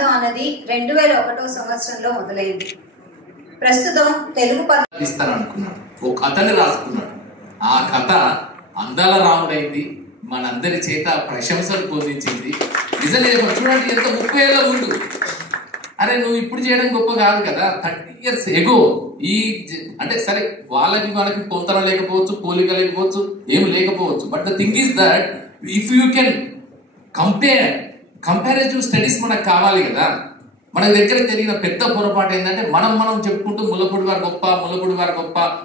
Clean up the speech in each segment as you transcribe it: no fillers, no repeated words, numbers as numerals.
హాస్యానందం అన్నది 2001 సంవత్సరంలో మొదలైంది. ప్రస్తుతం తెలుగు ఇస్తాననుకున్నాడు, ఒక కథని రాసుకున్నాడు. ఆ కథ అందాల రాముడైంది, మనందరి చేత ప్రశంసలు పొందించింది. నిజంగా చూడండి, ఎంత 30 ఏళ్ళ ముందు. అరే నువ్వు ఇప్పుడు చేయడం గొప్ప కాదు కదా, 30 years ఎగో ఈ అంటే సరే వాళ్ళకి మనకి పొంతన లేకపోవచ్చు, పోలిక లేకపోవచ్చు, ఏం లేకపోవచ్చు. But the thing is that if you can comparative studies మనకు కావాలి కదా. మన దగ్గర తెలియని పెద్ద పొరపాటు ఏంటంటే మనం చెప్పుకుంటూ ముల్లపూడి వారు గొప్ప,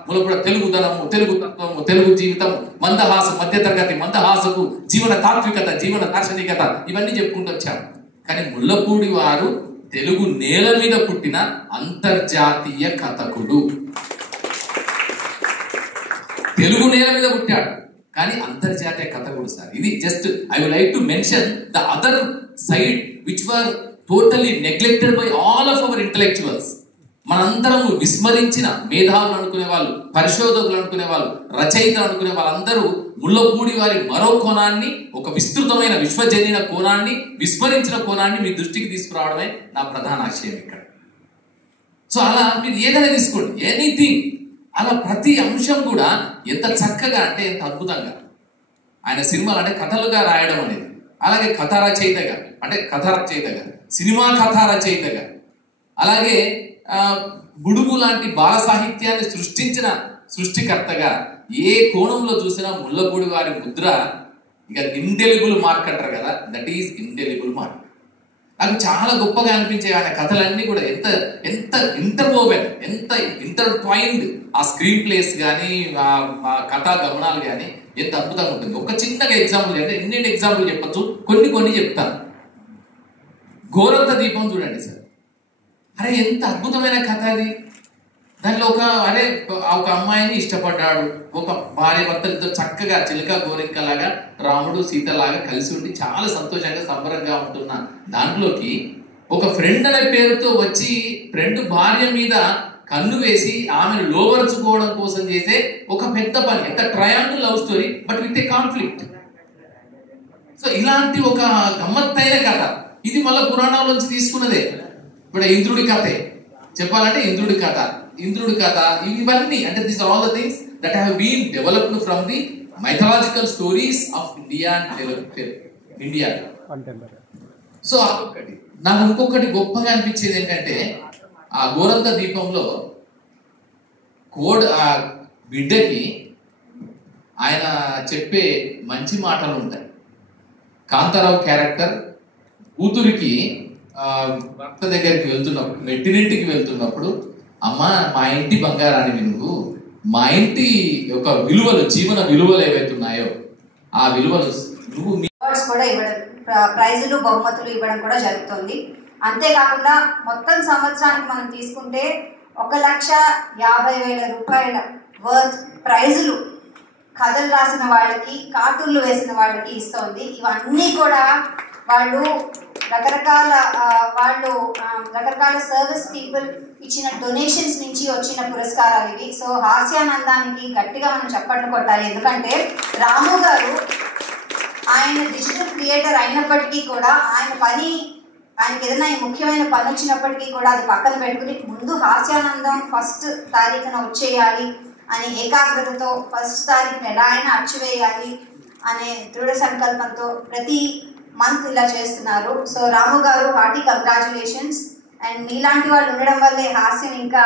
ముల్లపూడి తెలుగుదనము, తెలుగు తత్వము, తెలుగు జీవితము, మందహాసం, మధ్యతరగతి మందహాసకు, జీవన తాత్వికత, జీవన దార్శనికత, ఇవన్నీ చెప్పుకుంటూ వచ్చాము. కానీ ముల్లపూడి వారు తెలుగు నేల మీద పుట్టిన అంతర్జాతీయ కథకుడు. తెలుగు నేల మీద పుట్టాడు కానీ అంతర్జాతీయ కథకుడు సార్. ఇది just I would like to mention the other side which were totally neglected by all of our intellectuals. మనందరము విస్మరించిన మేధావులు అనుకునే వాళ్ళు, పరిశోధకులు అనుకునే వాళ్ళు, రచయితలు అనుకునే వాళ్ళందరూ ముల్లపూడి వారి మరో కోణాన్ని, ఒక విస్తృతమైన విశ్వజనీన కోణాన్ని, విస్మరించిన కోణాన్ని మీ దృష్టికి తీసుకురావడమే నా ప్రధాన ఆశయం ఇక్కడ. సో అలా మీరు ఏదైనా తీసుకోండి, ఎనీథింగ్, అలా ప్రతి అంశం కూడా ఎంత చక్కగా అంటే ఎంత అద్భుతంగా ఆయన సినిమాలు అంటే కథలుగా రాయడం అనేది, అలాగే కథ రచయితగా అంటే కథ రచయితగా, సినిమా కథ రచయితగా, అలాగే బుడుగు లాంటి బాల సాహిత్యాన్ని సృష్టించిన సృష్టికర్తగా ఏ కోణంలో చూసినా ముల్లపూడి వారి ముద్ర ఇక ఇండెలిబుల్ మార్క్ అంటారు కదా, దట్ ఈజ్ ఇండెలిబుల్ మార్క్. నాకు చాలా గొప్పగా అనిపించే ఆయన కథలన్నీ కూడా ఎంత ఎంత ఇంటర్వోవెన్, ఎంత ఇంటర్ట్వైన్డ్, ఆ స్క్రీన్ ప్లేస్ కానీ ఆ కథా గమనాలు కానీ ఎంత అద్భుతంగా ఉంటుంది. ఒక చిన్నగా ఎగ్జాంపుల్ అంటే ఎన్ని ఎగ్జాంపుల్ చెప్పచ్చు, కొన్ని చెప్తాను. గోరంత దీపం చూడండి సార్, అరే ఎంత అద్భుతమైన కథ అది. దాంట్లో ఒక అమ్మాయిని ఇష్టపడ్డాడు, ఒక భార్య భర్తలతో చక్కగా చిలుక గోరింకలాగా రాముడు సీతలాగా కలిసి ఉండి చాలా సంతోషంగా సంబరంగా ఉంటున్న దాంట్లోకి ఒక ఫ్రెండ్ అనే పేరుతో వచ్చి ఫ్రెండ్ భార్య మీద కన్ను వేసి ఆమెను లోబరుచుకోవడం కోసం చేసే ఒక పెద్ద పని. ఎంత triangle love story but with a conflict. So ఇలాంటి ఒక గమ్మత్తైన కథ ఇది మళ్ళీ పురాణాల్లోంచి తీసుకున్నదే. ఇప్పుడు ఇంద్రుడి కథే చెప్పాలంటే ఇంద్రుడి కథ, ఇవన్నీ అంటే these are all the things that have been developed from the mythological stories of India. So నాకు ఇంకొకటి గొప్పగా అనిపించేది ఏంటంటే ఆ గోరంత దీపంలో ఆ బిడ్డకి ఆయన చెప్పే మంచి మాటలు ఉంటాయి. కాంతారావు క్యారెక్టర్ కూతురికి భర్త దగ్గరికి వెళ్తున్నప్పుడు, మెట్టినింటికి వెళ్తున్నప్పుడు, అమ్మా మా ఇంటి బంగారాన్ని నువ్వు, మా ఇంటి యొక్క విలువలు, జీవన విలువలు ఏవైతున్నాయో ఆ విలువలు నువ్వు కూడా ఇవ్వడం, ప్రైజులు బహుమతులు ఇవ్వడం కూడా జరుగుతుంది. అంతేకాకుండా మొత్తం సంవత్సరానికి మనం తీసుకుంటే 1,50,000 రూపాయల వర్త్ ప్రైజులు కథలు రాసిన వాళ్ళకి, కార్టూన్లు వేసిన వాళ్ళకి ఇస్తోంది. ఇవన్నీ కూడా వాళ్ళు రకరకాల సర్వీస్ పీపుల్ ఇచ్చిన డొనేషన్స్ నుంచి వచ్చిన పురస్కారాలు ఇవి. సో హాస్యానందానికి గట్టిగా మనం చప్పట్లు కొట్టాలి. ఎందుకంటే రాము గారు ఆయన డిజిటల్ క్రియేటర్ అయినప్పటికీ కూడా ఆయనకి ఏదైనా ముఖ్యమైన పని వచ్చినప్పటికీ కూడా అది పక్కన పెట్టుకుని ముందు హాస్యానందం 1st తారీఖున వచ్చేయాలి అనే ఏకాగ్రతతో 1st తారీఖున ఎలా అయినా అచ్చివేయాలి అనే దృఢ సంకల్పంతో ప్రతి మంత్ ఇలా చేస్తున్నారు. సో రాము గారు హార్టీ కంగ్రాచులేషన్స్. అండ్ మీలాంటి వాళ్ళు ఉండడం వల్లే హాస్యం ఇంకా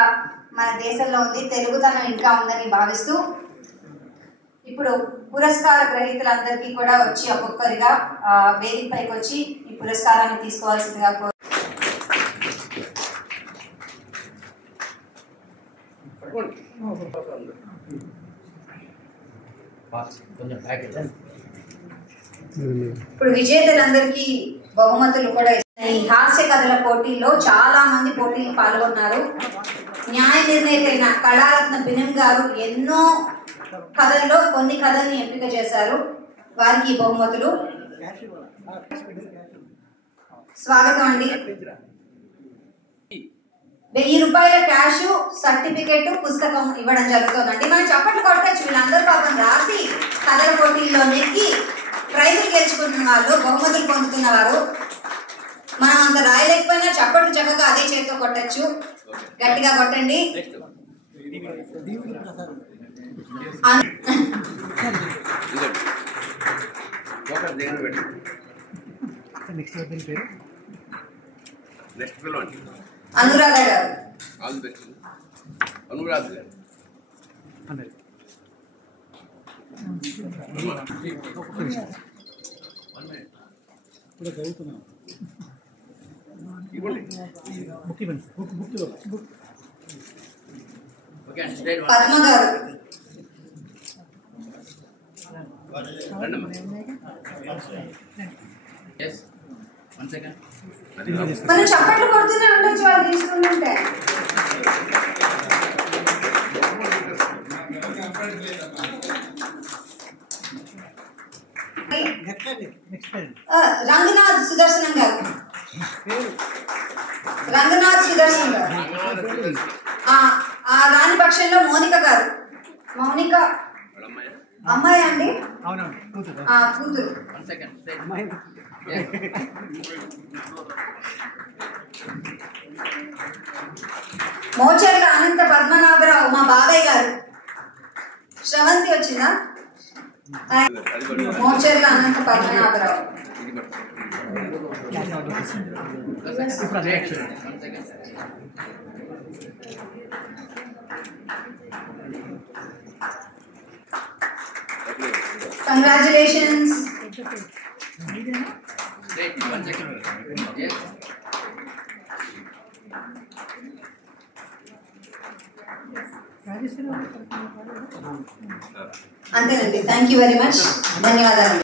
మన దేశంలో ఉంది, తెలుగుతనం ఇంకా ఉందని భావిస్తూ ఇప్పుడు పురస్కార గ్రహీతలందరికీ కూడా వచ్చి ఒక్కొక్కరిగా వేదికపైకి వచ్చి ఈ పురస్కారాన్ని తీసుకోవాల్సిందిగా ఇప్పుడు విజేతలందరికీ బహుమతులు కూడా ఈ హాస్య కథల పోటీల్లో చాలా మంది పోటీలు పాల్గొన్నారు. న్యాయ నిర్ణేతైన కళారత్న బినం గారు ఎన్నో కథల్లో కొన్ని కథల్ని ఎంపిక చేశారు. వారికి బహుమతులు. స్వాగతం అండి. 1000 రూపాయల క్యాష్, సర్టిఫికెట్, పుస్తకం ఇవ్వడం జరుగుతుందండి. మనం చప్పట్లు కొట్టచ్చు. వీళ్ళందరూ పాపం రాసి కథల పోటీల్లో నెక్కి ప్రైజులు గెలుచుకున్న వాళ్ళు, బహుమతులు పొందుతున్న వారు. మనం అంత రాయలేకపోయినా చప్పట్లు చక్కగా అదే చేతితో కొట్టచ్చు. గట్టిగా కొట్టండి. అనురాధ గారు. అనురాధ గారు. పద్మ గారు. మనం చప్పట్లు కొడుతూనే ఉండొచ్చు వాళ్ళు తీసుకుంటుంటే. రంగనాథ్ సుదర్శనం గారు. రంగనాథ్ సుదర్శన్ గారు. రాని పక్షంలో మౌనిక గారు. మౌనిక అమ్మాయి అండి. కూతురు. మోచేర్ల అనంత పద్మనాభరావు మా బాబాయ్ గారు. శ్రవంతి వచ్చిందా? మోచేర్ల అనంత పద్మనాభరావు. Congratulations. అంతేనండి. Thank you very much. ధన్యవాదాలు.